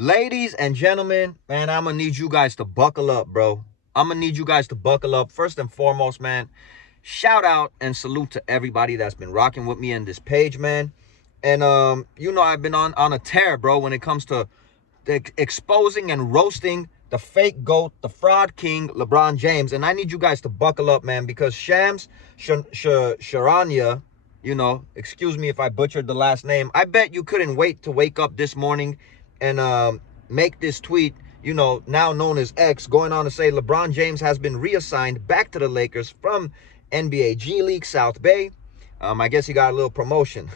Ladies and gentlemen, man, I'm going to need you guys to buckle up, bro. I'm going to need you guys to buckle up. First and foremost, man, shout out and salute to everybody that's been rocking with me in this page, man. And, I've been on a tear, bro, when it comes to exposing and roasting the fake GOAT, the fraud king, LeBron James. And I need you guys to buckle up, man, because Shams Charania, excuse me if I butchered the last name. I bet you couldn't wait to wake up this morning and make this tweet, now known as X, going on to say LeBron James has been reassigned back to the Lakers from NBA G League South Bay. I guess he got a little promotion.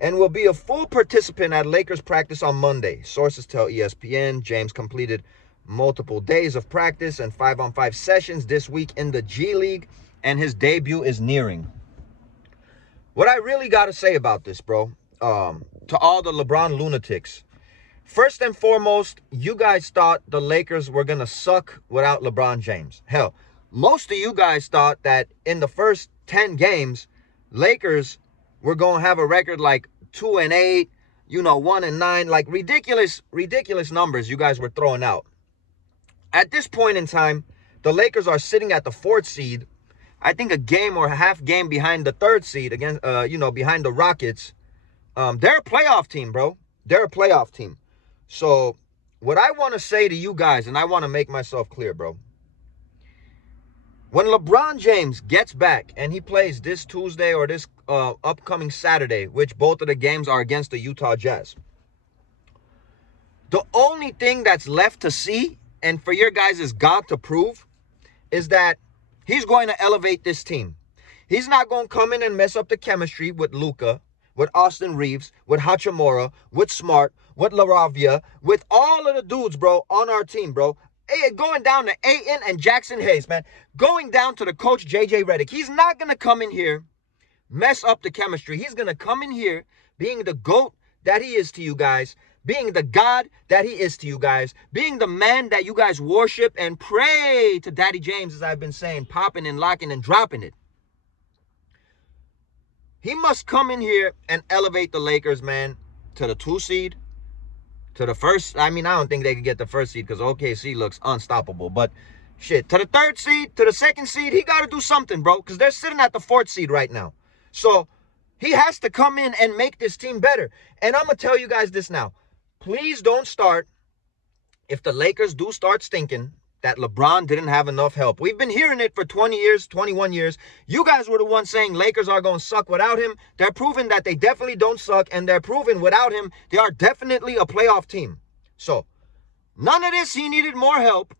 And will be a full participant at Lakers practice on Monday. Sources tell ESPN James completed multiple days of practice and 5-on-5 sessions this week in the G League, and his debut is nearing. What I really got to say about this, bro, to all the LeBron lunatics, first and foremost, you guys thought the Lakers were going to suck without LeBron James. Hell, most of you guys thought that in the first 10 games, Lakers were going to have a record like 2-8, 1-9, like ridiculous numbers you guys were throwing out. At this point in time, the Lakers are sitting at the 4th seed, I think a game or a half game behind the 3rd seed against, behind the Rockets. They're a playoff team, bro. They're a playoff team. So what I want to say to you guys, and I want to make myself clear, bro. When LeBron James gets back and he plays this Tuesday or this upcoming Saturday, which both of the games are against the Utah Jazz, the only thing that's left to see and for your guys' God to prove is that he's going to elevate this team. He's not going to come in and mess up the chemistry with Luka, with Austin Reeves, with Hachimura, with Smart, with LaRavia, with all of the dudes, bro, on our team, bro. Going down to Ayton and Jackson Hayes, man. Going down to the coach, J.J. Redick. He's not going to come in here, mess up the chemistry. He's going to come in here being the GOAT that he is to you guys, being the God that he is to you guys, being the man that you guys worship and pray to Daddy James, as I've been saying, popping and locking and dropping it. He must come in here and elevate the Lakers, man, to the 2 seed. To the first, I don't think they could get the 1st seed because OKC looks unstoppable. But shit, to the 3rd seed, to the 2nd seed, he got to do something, bro, because they're sitting at the 4th seed right now. So he has to come in and make this team better. And I'm going to tell you guys this now. Please don't start, if the Lakers do start stinking, that LeBron didn't have enough help. We've been hearing it for 20 years, 21 years. You guys were the ones saying Lakers are going to suck without him. They're proving that they definitely don't suck, and they're proving without him, they are definitely a playoff team. So, none of this, he needed more help.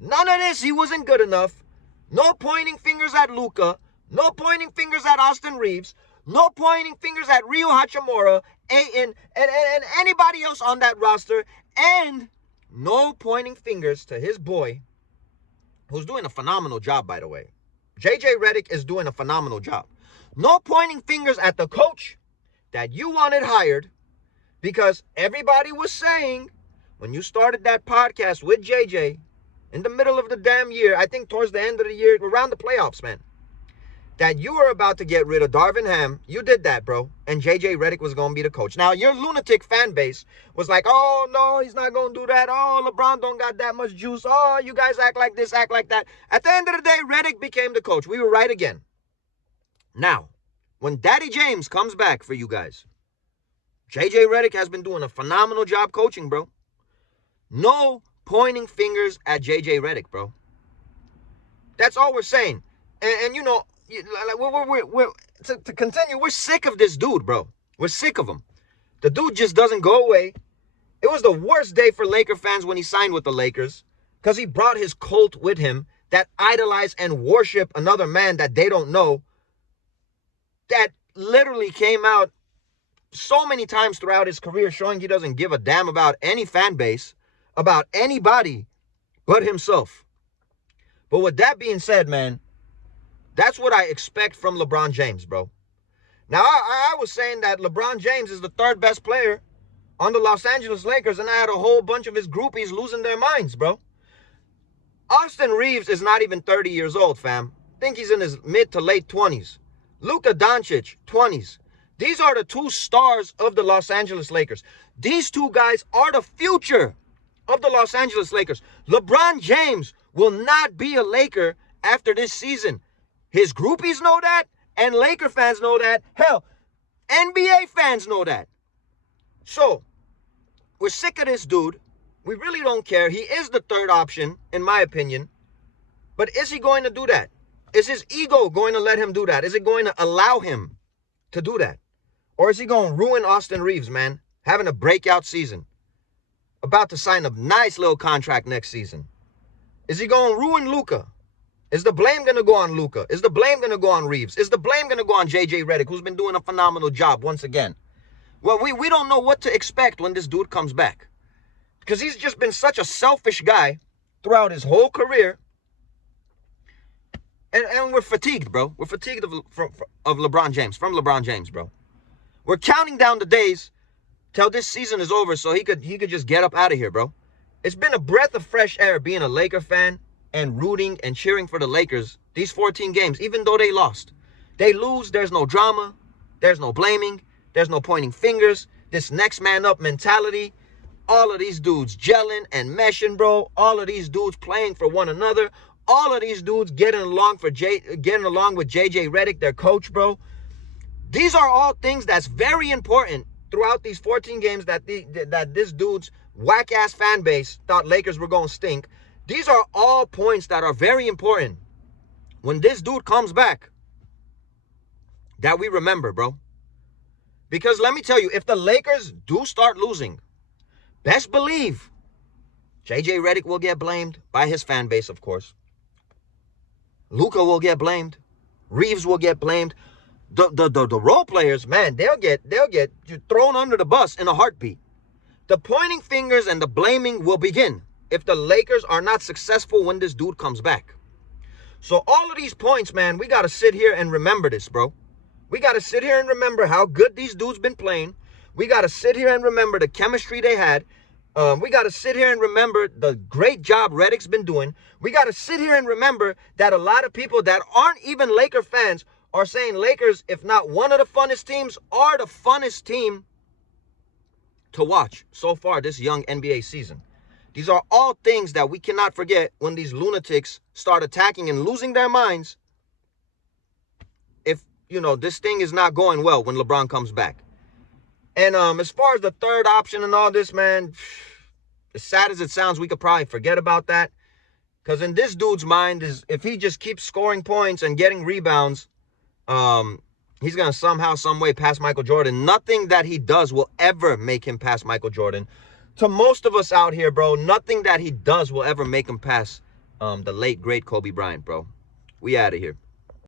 None of this, he wasn't good enough. No pointing fingers at Luka. No pointing fingers at Austin Reeves. No pointing fingers at Ryu Hachimura, Ayton, and anybody else on that roster. And no pointing fingers to his boy, who's doing a phenomenal job, by the way. J.J. Redick is doing a phenomenal job. No pointing fingers at the coach that you wanted hired, because everybody was saying, when you started that podcast with J.J. in the middle of the damn year, I think towards the end of the year, around the playoffs, man, that you were about to get rid of Darvin Ham. You did that, bro. And J.J. Redick was going to be the coach. Now, your lunatic fan base was like, oh, no, he's not going to do that. Oh, LeBron don't got that much juice. Oh, you guys act like this, act like that. At the end of the day, Redick became the coach. We were right again. Now, when Daddy James comes back for you guys, J.J. Redick has been doing a phenomenal job coaching, bro. No pointing fingers at J.J. Redick, bro. That's all we're saying. And to continue, we're sick of this dude, bro. We're sick of him. The dude just doesn't go away. It was the worst day for Laker fans when he signed with the Lakers, because he brought his cult with him that idolize and worship another man that they don't know, that literally came out so many times throughout his career showing he doesn't give a damn about any fan base, about anybody but himself. But with that being said, man, that's what I expect from LeBron James, bro. Now, I was saying that LeBron James is the 3rd best player on the Los Angeles Lakers, and I had a whole bunch of his groupies losing their minds, bro. Austin Reeves is not even 30 years old, fam. I think he's in his mid to late 20s. Luka Doncic, 20s. These are the two stars of the Los Angeles Lakers. These two guys are the future of the Los Angeles Lakers. LeBron James will not be a Laker after this season. His groupies know that, and Laker fans know that. Hell, NBA fans know that. So, we're sick of this dude. We really don't care. He is the third option, in my opinion. But is he going to do that? Is his ego going to let him do that? Is it going to allow him to do that? Or is he going to ruin Austin Reeves, man? Having a breakout season. About to sign a nice little contract next season. Is he going to ruin Luka? Is the blame going to go on Luka? Is the blame going to go on Reeves? Is the blame going to go on JJ Redick, who's been doing a phenomenal job once again? Well, we don't know what to expect when this dude comes back. Because he's just been such a selfish guy throughout his whole career. And we're fatigued, bro. We're fatigued of LeBron James, from LeBron James, bro. We're counting down the days till this season is over so he could just get up out of here, bro. It's been a breath of fresh air being a Laker fan and rooting and cheering for the Lakers these 14 games, even though they lost. They lose, there's no drama, there's no blaming, there's no pointing fingers, this next man up mentality. All of these dudes gelling and meshing, bro. All of these dudes playing for one another. All of these dudes getting along with JJ Redick, their coach, bro. These are all things that's very important throughout these 14 games that this dude's whack-ass fan base thought Lakers were going to stink. These are all points that are very important when this dude comes back that we remember, bro. Because let me tell you, if the Lakers do start losing, best believe JJ Redick will get blamed by his fan base, of course. Luka will get blamed. Reeves will get blamed. The role players, man, they'll get thrown under the bus in a heartbeat. The pointing fingers and the blaming will begin if the Lakers are not successful when this dude comes back. So all of these points, man, we got to sit here and remember this, bro. We got to sit here and remember how good these dudes been playing. We got to sit here and remember the chemistry they had. We got to sit here and remember the great job Redick's been doing. We got to sit here and remember that a lot of people that aren't even Laker fans are saying Lakers, if not one of the funnest teams, are the funnest team to watch so far this young NBA season. These are all things that we cannot forget when these lunatics start attacking and losing their minds if, this thing is not going well when LeBron comes back. And as far as the third option and all this, man, as sad as it sounds, we could probably forget about that. Because in this dude's mind, if he just keeps scoring points and getting rebounds, he's going to somehow, some way pass Michael Jordan. Nothing that he does will ever make him pass Michael Jordan. To most of us out here, bro, nothing that he does will ever make him pass the late, great Kobe Bryant, bro. We out of here.